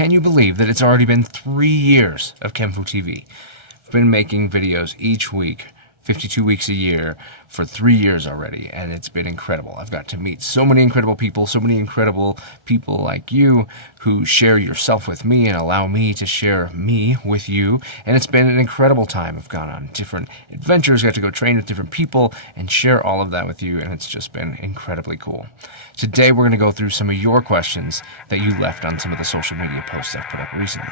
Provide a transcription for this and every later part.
Can you believe that it's already been 3 years of kenfuTV? I've been making videos each week, 52 weeks a year, for 3 years already, and it's been incredible. I've got to meet so many incredible people like you who share yourself with me and allow me to share me with you, and it's been an incredible time. I've gone on different adventures, got to go train with different people and share all of that with you, and it's just been incredibly cool. Today we're going to go through some of your questions that you left on some of the social media posts I've put up recently.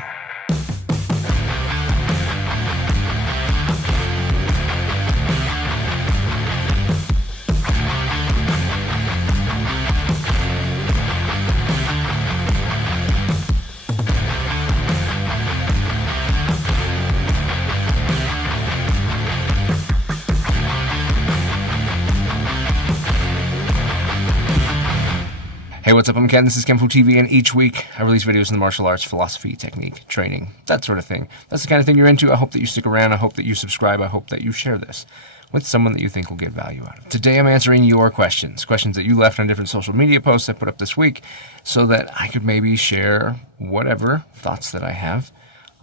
Hey, what's up? I'm Ken. This is kenfuTV, and each week I release videos in the martial arts, philosophy, technique, training, that sort of thing. That's the kind of thing you're into. I hope that you stick around. I hope that you subscribe. I hope that you share this with someone that you think will get value out of it. Today I'm answering your questions that you left on different social media posts I put up this week, so that I could maybe share whatever thoughts that I have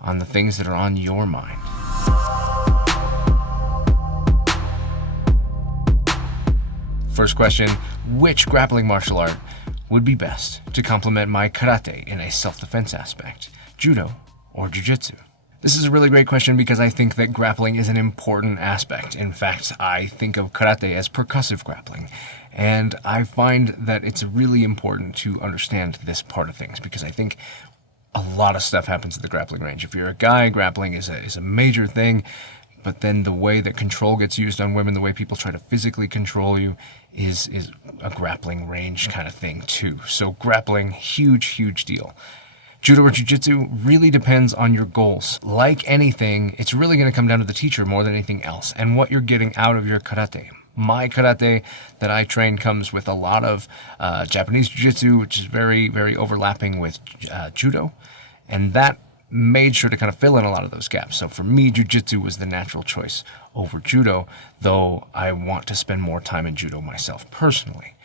on the things that are on your mind. First question: which grappling martial art would be best to complement my karate in a self-defense aspect, judo or jiu-jitsu? This is a really great question because I think that grappling is an important aspect. In fact, I think of karate as percussive grappling, and I find that it's really important to understand this part of things because I think a lot of stuff happens at the grappling range. If you're a guy, grappling is a major thing, but then the way that control gets used on women, the way people try to physically control you is a grappling range kind of thing too. So grappling, huge deal. Judo or jiu-jitsu really depends on your goals. Like anything, it's really going to come down to the teacher more than anything else and what you're getting out of your karate. My karate that I train comes with a lot of Japanese jiu-jitsu, which is very overlapping with judo, and that made sure to kind of fill in a lot of those gaps. So for me, jiu-jitsu was the natural choice over judo, though I want to spend more time in judo myself personally.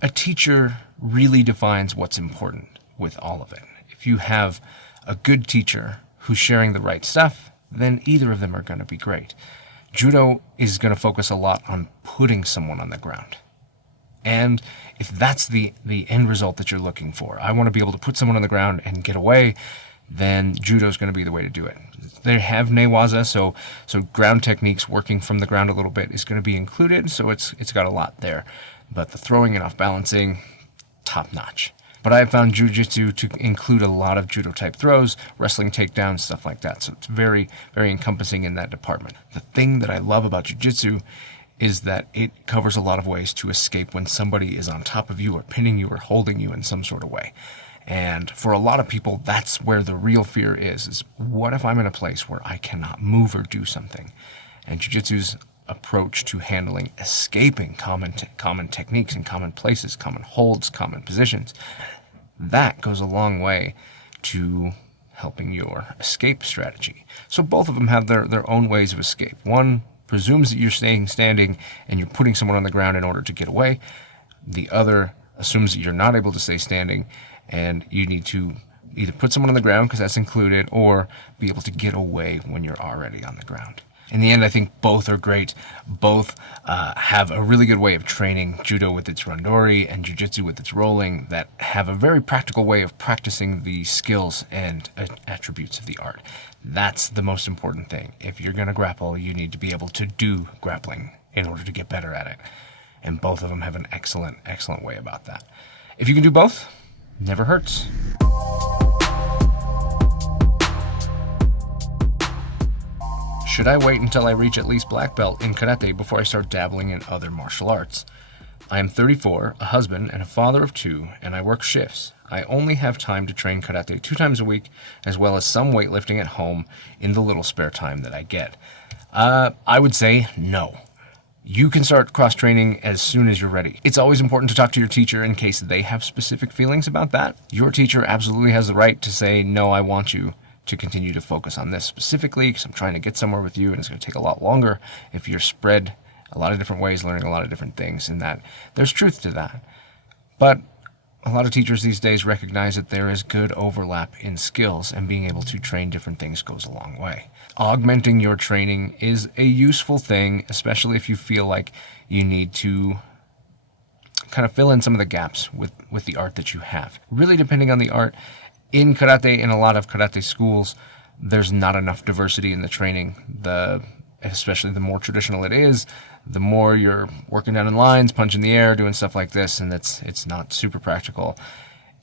A teacher really defines what's important with all of it. If you have a good teacher who's sharing the right stuff, then either of them are going to be great. Judo is going to focus a lot on putting someone on the ground. And if that's the end result that you're looking for, I want to be able to put someone on the ground and get away, then judo is going to be the way to do it. They have newaza, so ground techniques, working from the ground a little bit, is going to be included, so it's got a lot there. But the throwing and off balancing, top notch. But I have found jiu-jitsu to include a lot of judo-type throws, wrestling takedowns, stuff like that. So it's very encompassing in that department. The thing that I love about jiu-jitsu is that it covers a lot of ways to escape when somebody is on top of you or pinning you or holding you in some sort of way. And for a lot of people, that's where the real fear is what if I'm in a place where I cannot move or do something? And jiu-jitsu's approach to handling escaping common techniques in common places, common holds, common positions, that goes a long way to helping your escape strategy. So both of them have their own ways of escape. One presumes that you're staying standing and you're putting someone on the ground in order to get away. The other assumes that you're not able to stay standing and you need to either put someone on the ground, because that's included, or be able to get away when you're already on the ground. In the end, I think both are great. Both have a really good way of training, judo with its randori and jiu-jitsu with its rolling, that have a very practical way of practicing the skills and attributes of the art. That's the most important thing. If you're going to grapple, you need to be able to do grappling in order to get better at it. And both of them have an excellent way about that. If you can do both, never hurts. Should I wait until I reach at least black belt in karate before I start dabbling in other martial arts? I am 34, a husband, and a father of 2, and I work shifts. I only have time to train karate 2 times a week, as well as some weightlifting at home in the little spare time that I get. I would say no. You can start cross-training as soon as you're ready. It's always important to talk to your teacher in case they have specific feelings about that. Your teacher absolutely has the right to say, no, I want you to continue to focus on this specifically because I'm trying to get somewhere with you, and it's going to take a lot longer if you're spread a lot of different ways, learning a lot of different things, and that there's truth to that. But a lot of teachers these days recognize that there is good overlap in skills, and being able to train different things goes a long way. Augmenting your training is a useful thing, especially if you feel like you need to kind of fill in some of the gaps with the art that you have. Really depending on the art. In karate, in a lot of karate schools, there's not enough diversity in the training. Especially the more traditional it is, the more you're working down in lines, punching the air, doing stuff like this, and it's not super practical.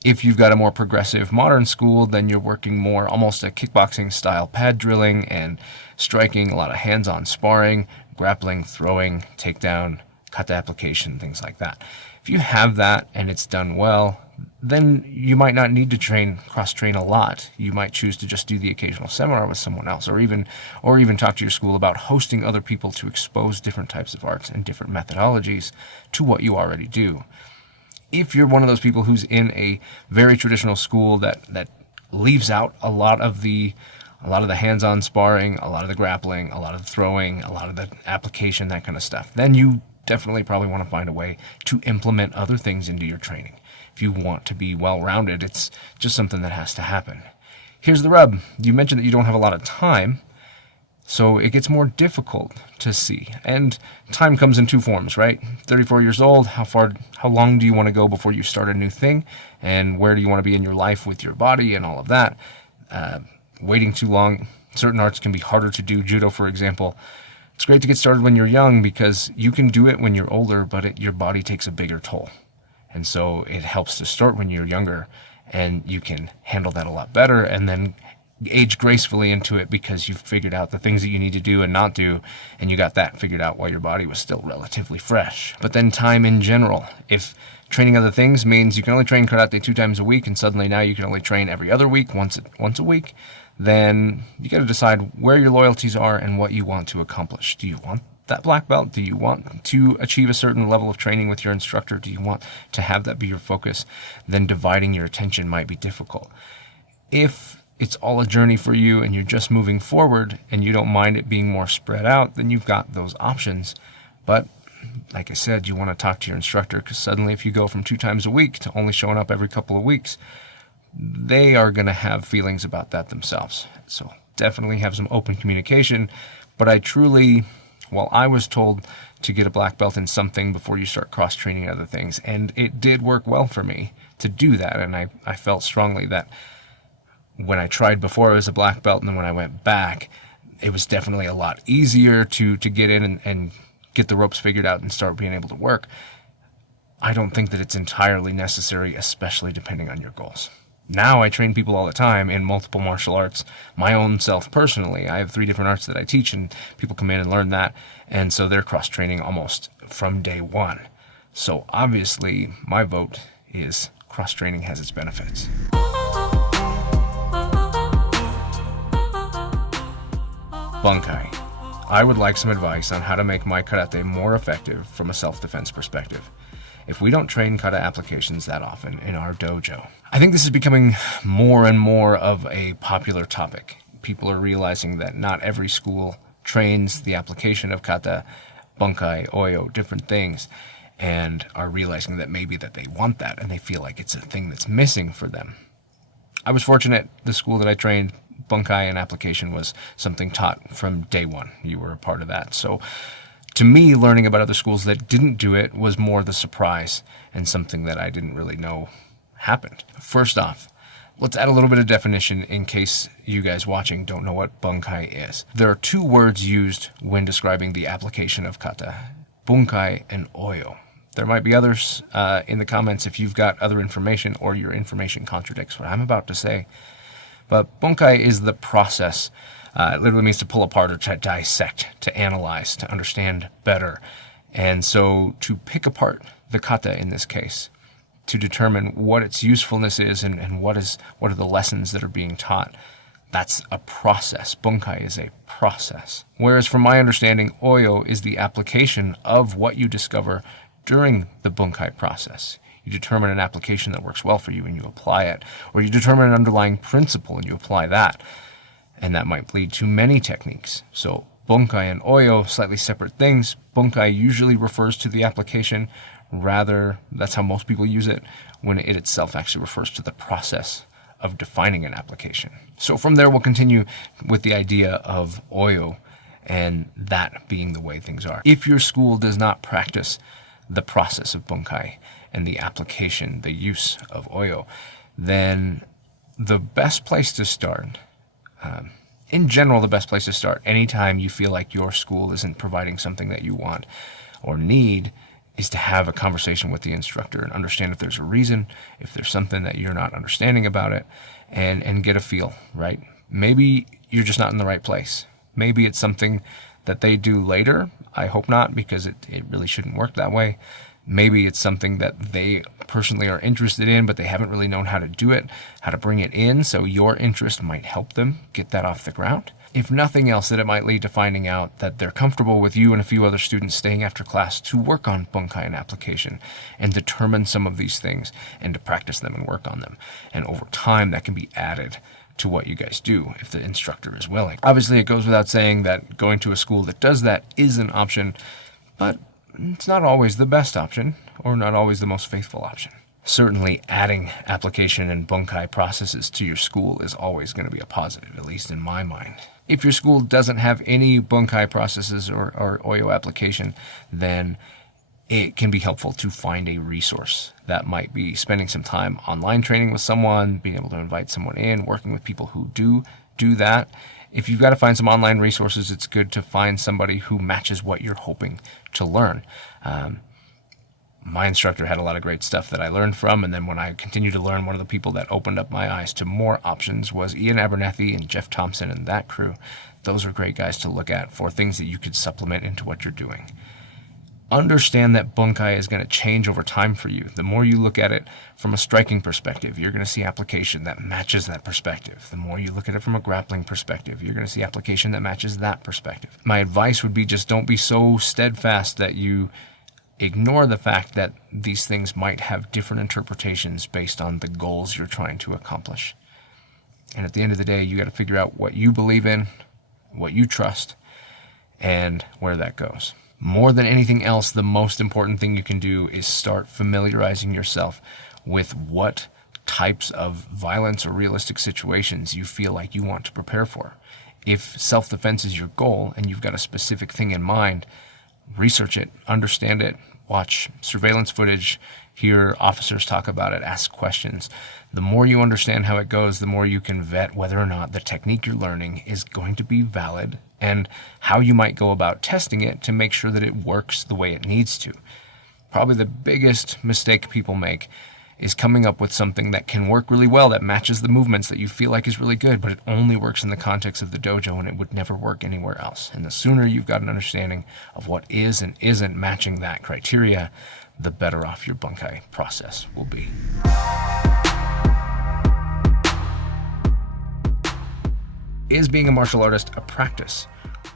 If you've got a more progressive modern school, then you're working more almost a kickboxing style pad drilling and striking, a lot of hands-on sparring, grappling, throwing, takedown, kata application, things like that. If you have that and it's done well, then you might not need to cross-train a lot. You might choose to just do the occasional seminar with someone else, or even talk to your school about hosting other people to expose different types of arts and different methodologies to what you already do. If you're one of those people who's in a very traditional school that leaves out a lot of the hands-on sparring, a lot of the grappling, a lot of the throwing, a lot of the application, that kind of stuff, then you definitely probably want to find a way to implement other things into your training. If you want to be well-rounded, it's just something that has to happen. Here's the rub. You mentioned that you don't have a lot of time, so it gets more difficult to see. And time comes in two forms, right? 34 years old, how long do you want to go before you start a new thing? And where do you want to be in your life with your body and all of that? Waiting too long, certain arts can be harder to do. Judo, for example. It's great to get started when you're young because you can do it when you're older, but your body takes a bigger toll. And so it helps to start when you're younger, and you can handle that a lot better and then age gracefully into it because you've figured out the things that you need to do and not do, and you got that figured out while your body was still relatively fresh. But then time in general. If training other things means you can only train karate 2 times a week, and suddenly now you can only train every other week, once a week, then you got to decide where your loyalties are and what you want to accomplish. Do you want that black belt? Do you want to achieve a certain level of training with your instructor? Do you want to have that be your focus? Then dividing your attention might be difficult. If it's all a journey for you and you're just moving forward and you don't mind it being more spread out, then you've got those options. But like I said, you want to talk to your instructor, because suddenly if you go from 2 times a week to only showing up every couple of weeks, they are going to have feelings about that themselves. So definitely have some open communication. But I was told to get a black belt in something before you start cross-training other things, and it did work well for me to do that, and I felt strongly that when I tried before I was a black belt, and then when I went back, it was definitely a lot easier to get in and get the ropes figured out and start being able to work. I don't think that it's entirely necessary, especially depending on your goals. Now I train people all the time in multiple martial arts. My own self personally, I have 3 different arts that I teach, and people come in and learn that, and so they're cross-training almost from day one. So obviously my vote is cross-training has its benefits. Bunkai. I would like some advice on how to make my karate more effective from a self-defense perspective. If we don't train kata applications that often in our dojo. I think this is becoming more and more of a popular topic. People are realizing that not every school trains the application of kata, bunkai, oyo, different things, and are realizing that maybe that they want that and they feel like it's a thing that's missing for them. I was fortunate. The school that I trained, bunkai and application was something taught from day one. You were a part of that. So to me, learning about other schools that didn't do it was more the surprise and something that I didn't really know happened. First off, let's add a little bit of definition in case you guys watching don't know what bunkai is. There are 2 words used when describing the application of kata, bunkai and oyo. There might be others in the comments if you've got other information or your information contradicts what I'm about to say. But bunkai is the process. It literally means to pull apart or to dissect, to analyze, to understand better. And so to pick apart the kata in this case, to determine what its usefulness is and what are the lessons that are being taught, that's a process. Bunkai is a process. Whereas from my understanding, oyo is the application of what you discover during the bunkai process. You determine an application that works well for you and you apply it, or you determine an underlying principle and you apply that. And that might lead to many techniques. So bunkai and oyo, slightly separate things. Bunkai usually refers to the application Rather, that's how most people use it, when it itself actually refers to the process of defining an application. So from there, we'll continue with the idea of oyo, and that being the way things are. If your school does not practice the process of bunkai and the application, the use of oyo, then the best place to start, in general, the best place to start anytime you feel like your school isn't providing something that you want or need, is to have a conversation with the instructor and understand if there's a reason, if there's something that you're not understanding about it, and get a feel, right? Maybe you're just not in the right place. Maybe it's something that they do later. I hope not, because it really shouldn't work that way. Maybe it's something that they personally are interested in, but they haven't really known how to do it, how to bring it in, so your interest might help them get that off the ground. If nothing else, that it might lead to finding out that they're comfortable with you and a few other students staying after class to work on bunkai and application and determine some of these things and to practice them and work on them. And over time, that can be added to what you guys do if the instructor is willing. Obviously, it goes without saying that going to a school that does that is an option, but it's not always the best option or not always the most faithful option. Certainly, adding application and bunkai processes to your school is always going to be a positive, at least in my mind. If your school doesn't have any bunkai processes or oyo application, then it can be helpful to find a resource. That might be spending some time online training with someone, being able to invite someone in, working with people who do that. If you've got to find some online resources, it's good to find somebody who matches what you're hoping to learn. My instructor had a lot of great stuff that I learned from, and then when I continued to learn, one of the people that opened up my eyes to more options was Ian Abernethy and Jeff Thompson and that crew. Those are great guys to look at for things that you could supplement into what you're doing. Understand that bunkai is going to change over time for you. The more you look at it from a striking perspective, you're going to see application that matches that perspective. The more you look at it from a grappling perspective, you're going to see application that matches that perspective. My advice would be just don't be so steadfast that you ignore the fact that these things might have different interpretations based on the goals you're trying to accomplish. And at the end of the day, you got to figure out what you believe in, what you trust, and where that goes. More than anything else, the most important thing you can do is start familiarizing yourself with what types of violence or realistic situations you feel like you want to prepare for. If self-defense is your goal and you've got a specific thing in mind, research it, understand it, watch surveillance footage, hear officers talk about it, ask questions. The more you understand how it goes, the more you can vet whether or not the technique you're learning is going to be valid and how you might go about testing it to make sure that it works the way it needs to. Probably the biggest mistake people make is coming up with something that can work really well, that matches the movements that you feel like is really good, but it only works in the context of the dojo and it would never work anywhere else. And the sooner you've got an understanding of what is and isn't matching that criteria, the better off your bunkai process will be. Is being a martial artist a practice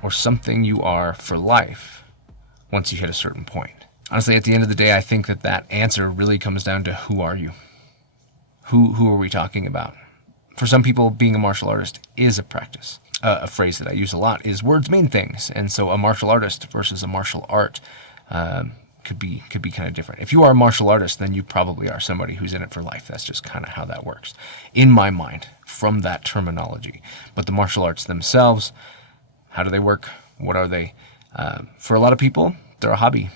or something you are for life once you hit a certain point? Honestly, at the end of the day, I think that answer really comes down to who are you? Who are we talking about? For some people, being a martial artist is a practice. A phrase that I use a lot is words mean things. And so a martial artist versus a martial art could be kind of different. If you are a martial artist, then you probably are somebody who's in it for life. That's just kind of how that works, in my mind, from that terminology. But the martial arts themselves, how do they work? What are they? For a lot of people, they're a hobby.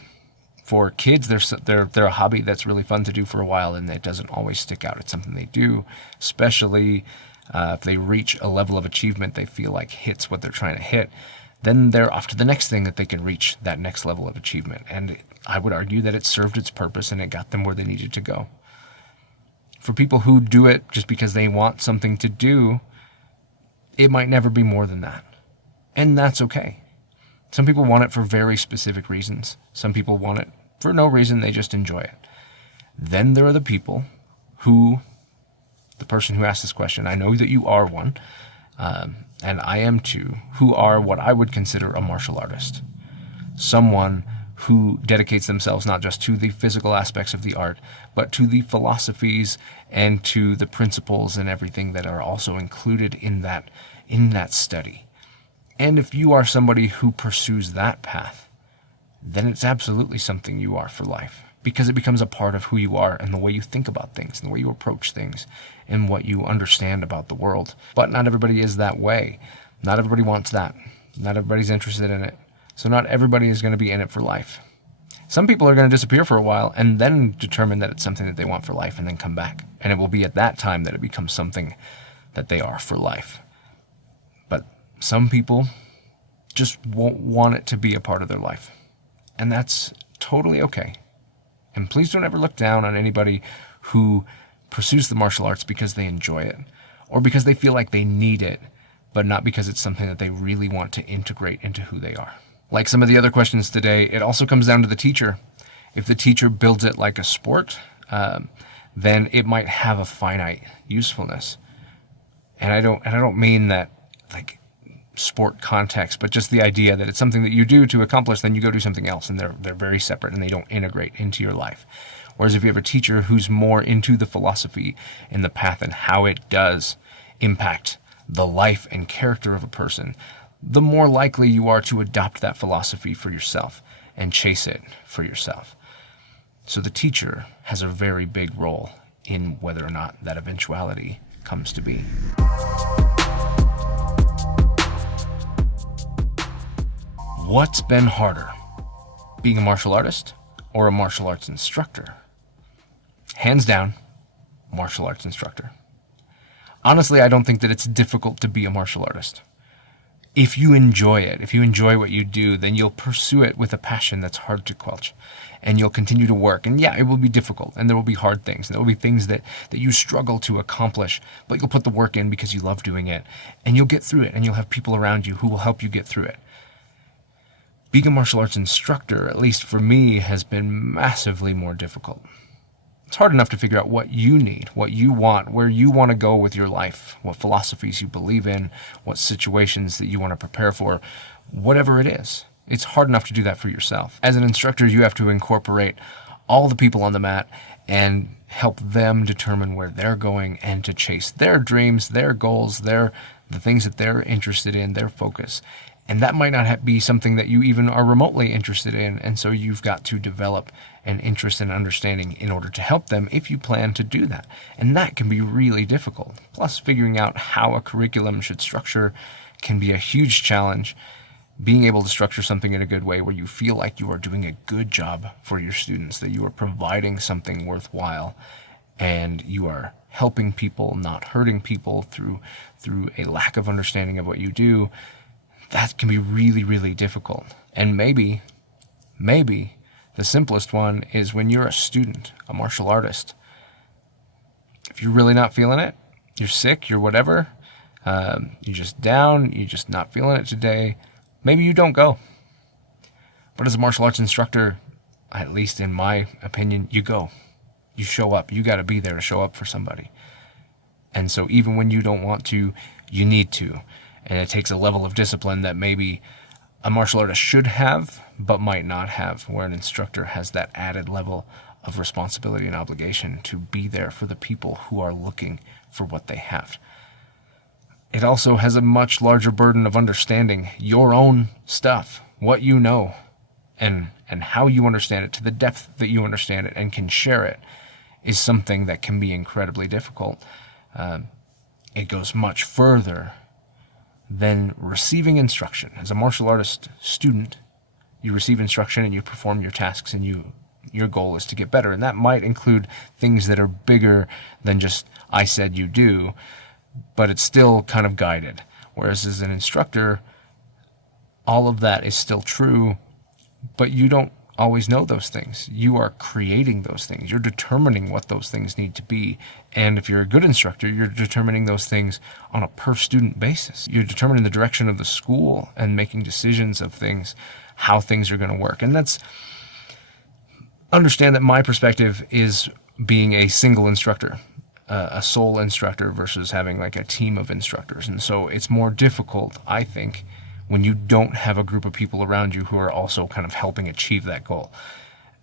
For kids, they're a hobby that's really fun to do for a while, and it doesn't always stick out. It's something they do, especially if they reach a level of achievement they feel like hits what they're trying to hit. Then they're off to the next thing that they can reach that next level of achievement. And I would argue that it served its purpose and it got them where they needed to go. For people who do it just because they want something to do, it might never be more than that. And that's okay. Some people want it for very specific reasons. Some people want it for no reason, they just enjoy it. Then there are the people who, the person who asked this question, I know that you are one, and I am too, who are what I would consider a martial artist. Someone who dedicates themselves not just to the physical aspects of the art, but to the philosophies and to the principles and everything that are also included in that study. And if you are somebody who pursues that path, then it's absolutely something you are for life. because it becomes a part of who you are and the way you think about things and the way you approach things and what you understand about the world. But not everybody is that way. Not everybody wants that. Not everybody's interested in it. So not everybody is going to be in it for life. Some people are going to disappear for a while and then determine that it's something that they want for life and then come back. And it will be at that time that it becomes something that they are for life. But some people just won't want it to be a part of their life. And that's totally okay. And please don't ever look down on anybody who pursues the martial arts because they enjoy it or because they feel like they need it, but not because it's something that they really want to integrate into who they are. Like some of the other questions today, it also comes down to the teacher. If the teacher builds it like a sport, then it might have a finite usefulness. And I don't mean that like sport context, but just the idea that it's something that you do to accomplish, then you go do something else, and they're very separate and they don't integrate into your life. Whereas if you have a teacher who's more into the philosophy and the path and how it does impact the life and character of a person, the more likely you are to adopt that philosophy for yourself and chase it for yourself. So the teacher has a very big role in whether or not that eventuality comes to be. What's been harder, being a martial artist or a martial arts instructor? Hands down, martial arts instructor. Honestly, I don't think that it's difficult to be a martial artist. If you enjoy it, if you enjoy what you do, then you'll pursue it with a passion that's hard to quench. And you'll continue to work. And yeah, it will be difficult, and there will be hard things. And there will be things that you struggle to accomplish, but you'll put the work in because you love doing it. And you'll get through it, and you'll have people around you who will help you get through it. Being a martial arts instructor, at least for me, has been massively more difficult. It's hard enough to figure out what you need, what you want, where you want to go with your life, what philosophies you believe in, what situations that you want to prepare for, whatever it is. It's hard enough to do that for yourself. As an instructor, you have to incorporate all the people on the mat and help them determine where they're going and to chase their dreams, their goals, the things that they're interested in, their focus. And that might not be something that you even are remotely interested in, and so you've got to develop an interest and understanding in order to help them if you plan to do that. And that can be really difficult. Plus, figuring out how a curriculum should structure can be a huge challenge. Being able to structure something in a good way where you feel like you are doing a good job for your students, that you are providing something worthwhile, and you are helping people, not hurting people through a lack of understanding of what you do, that can be really, really difficult. And maybe the simplest one is when you're a student, a martial artist. If you're really not feeling it, you're sick, you're whatever, you're just down, you're just not feeling it today, maybe you don't go. But as a martial arts instructor, at least in my opinion, you go. You show up. You got to be there to show up for somebody. And so even when you don't want to, you need to. And it takes a level of discipline that maybe a martial artist should have, but might not have, where an instructor has that added level of responsibility and obligation to be there for the people who are looking for what they have. It also has a much larger burden of understanding your own stuff, what you know, and how you understand it, to the depth that you understand it and can share it, is something that can be incredibly difficult. It goes much further than receiving instruction. As a martial artist student, you receive instruction and you perform your tasks, and your goal is to get better. And that might include things that are bigger than just, I said you do, but it's still kind of guided. Whereas as an instructor, all of that is still true, but you don't always know those things. You are creating those things. You're determining what those things need to be. And if you're a good instructor, you're determining those things on a per student basis. You're determining the direction of the school and making decisions of things, how things are going to work. And understand that my perspective is being a single instructor, a sole instructor, versus having like a team of instructors. And so it's more difficult, I think, when you don't have a group of people around you who are also kind of helping achieve that goal.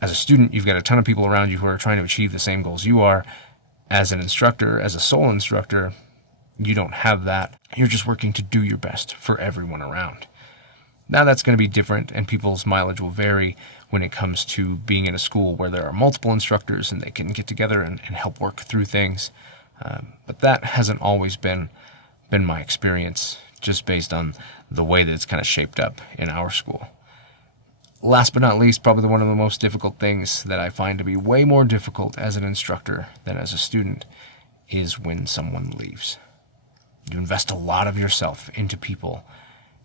As a student, you've got a ton of people around you who are trying to achieve the same goals you are. As an instructor, as a sole instructor, you don't have that. You're just working to do your best for everyone around. Now that's going to be different, and people's mileage will vary when it comes to being in a school where there are multiple instructors and they can get together and help work through things. But that hasn't always been my experience, just based on the way that it's kind of shaped up in our school. Last but not least, probably one of the most difficult things that I find to be way more difficult as an instructor than as a student is when someone leaves. You invest a lot of yourself into people,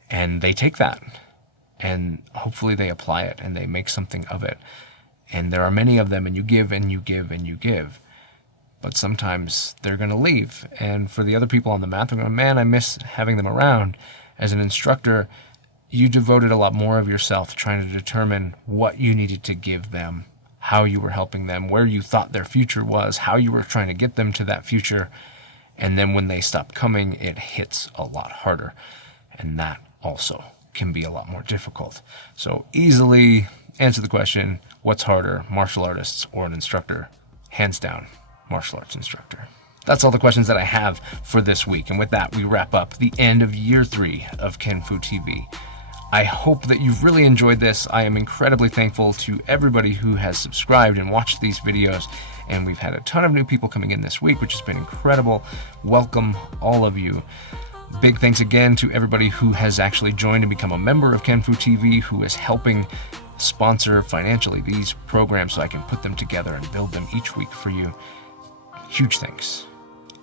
and they take that, and hopefully they apply it and they make something of it. And there are many of them, and you give and you give and you give. But sometimes they're going to leave. And for the other people on the mat, they're going, man, I miss having them around. As an instructor, you devoted a lot more of yourself trying to determine what you needed to give them, how you were helping them, where you thought their future was, how you were trying to get them to that future. And then when they stop coming, it hits a lot harder. And that also can be a lot more difficult. So easily answer the question, what's harder, martial artists or an instructor? Hands down, martial arts instructor. That's all the questions that I have for this week. And with that, we wrap up the end of year 3 of kenfuTV. I hope that you've really enjoyed this. I am incredibly thankful to everybody who has subscribed and watched these videos. And we've had a ton of new people coming in this week, which has been incredible. Welcome, all of you. Big thanks again to everybody who has actually joined and become a member of kenfuTV, who is helping sponsor financially these programs so I can put them together and build them each week for you. Huge thanks.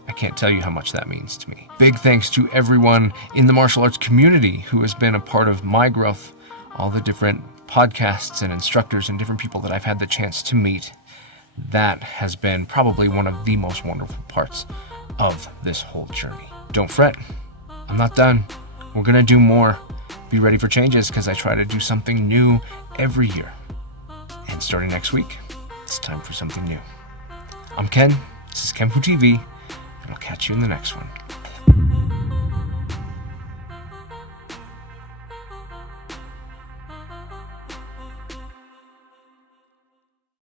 I can't tell you how much that means to me. Big thanks to everyone in the martial arts community who has been a part of my growth, all the different podcasts and instructors and different people that I've had the chance to meet. That has been probably one of the most wonderful parts of this whole journey. Don't fret, I'm not done. We're gonna do more. Be ready for changes, because I try to do something new every year. And starting next week, it's time for something new. I'm Ken, this is kenfuTV, and I'll catch you in the next one.